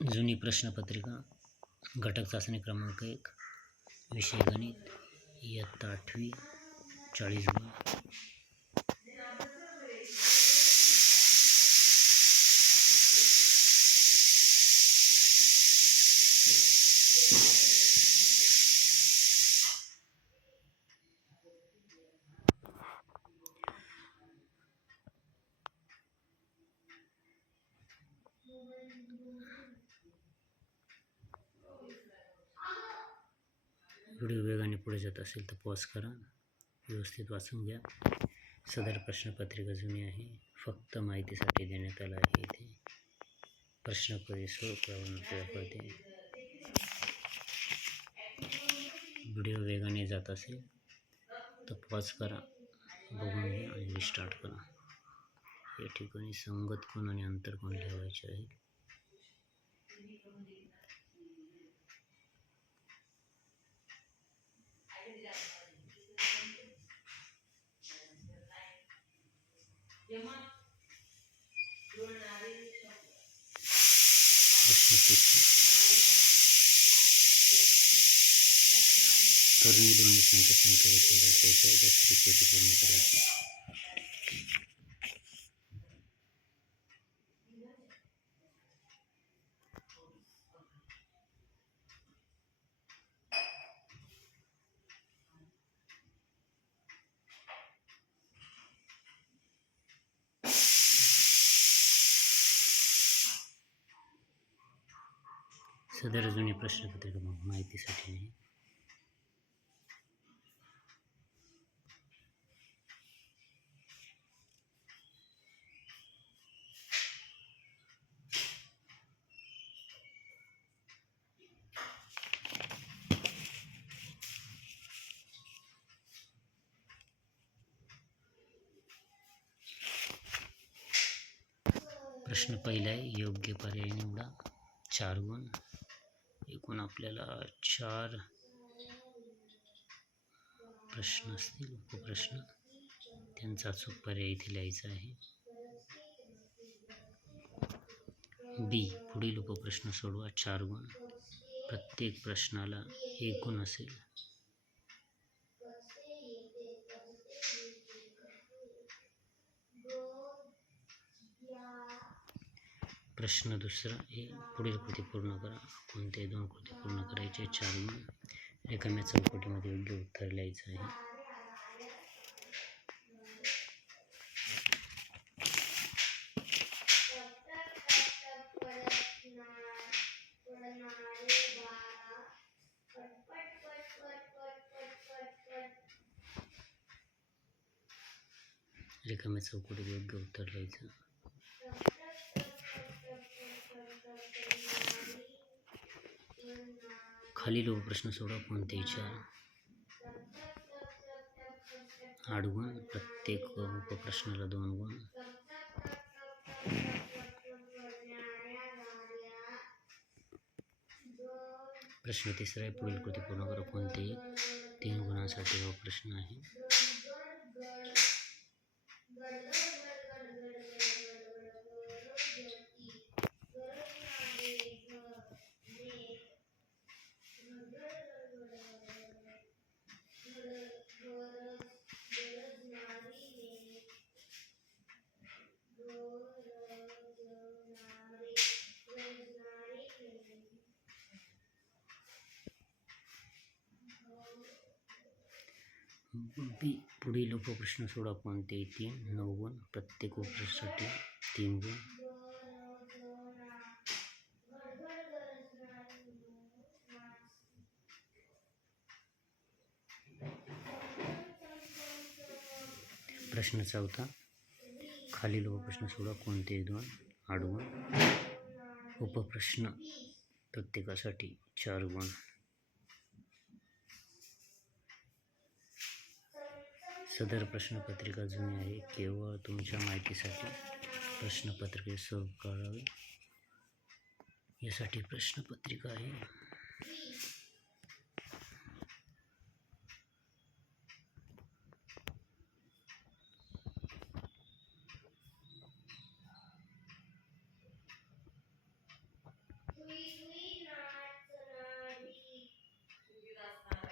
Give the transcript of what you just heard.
जुनी प्रश्नपत्रिका घटक चाचणी क्रमांक 1 विषय गणित इयत्ता 8वी 40 गुण. व्हिडिओ वेगाने पुढे जात असेल तर पॉज करा, व्यवस्थित वाचून घ्या. सदर प्रश्नपत्रिका जुनी आहे, फक्त माहितीसाठी देण्यात आलं आहे. इथे प्रश्न परिसर पडते. व्हिडिओ वेगाने जात असेल तर पॉज करा, बघून घ्या आणि रिस्टार्ट करा. या ठिकाणी संगत कोण आणि अंतर कोण लिहायचे आहे. तरुण आणि संख्या शोधायची त्यासाठी कृती पूर्ण करायची. सदर जुनी प्रश्नपत्रिका माहितीसाठी नाही. प्रश्न पहिला आहे, योग्य पर्याय निवडा. 4 गुण. एकूण आपल्याला 4 प्रश्न असतील, उपप्रश्न. त्यांचा अचूक पर्याय इथे लिहायचा आहे. बी, पुढील उपप्रश्न सोडवा. 4 गुण. प्रत्येक प्रश्नाला 1 गुण असेल. प्रश्न दुसरा, पुढील कृती पूर्ण करा. कोणत्याही 2 कृती पूर्ण करायचे. 4 गुण. रिकाम्या चौकटीमध्ये योग्य उत्तर लिहायचं आहे. रिकाम्या चौकटीत योग्य उत्तर लिहायचं. खालील उपप्रश्न सोडवा. कोणतेही 4. 8 गुण. प्रत्येक उपप्रश्नाला 2 गुण. प्रश्न तिसरा आहे, पुढील कृती पूर्ण करा. कोणतेही 3 गुणांसाठी हा प्रश्न आहे. बी, पुढील उपप्रश्न सोडा. कोणतेही 3. 9 गुण. प्रत्येक उपप्रश्नासाठी 3 गुण. प्रश्न चौथा, खालील उपप्रश्न सोडवा. कोणतेही 2. 8 गुण. उपप्रश्न प्रत्येकासाठी 4 गुण. सदर प्रश्नपत्रिका जुनी आहे, केवळ तुमच्या माहितीसाठी प्रश्नपत्रिका सॉल्व्ह करावी यासाठी प्रश्नपत्रिका आहे.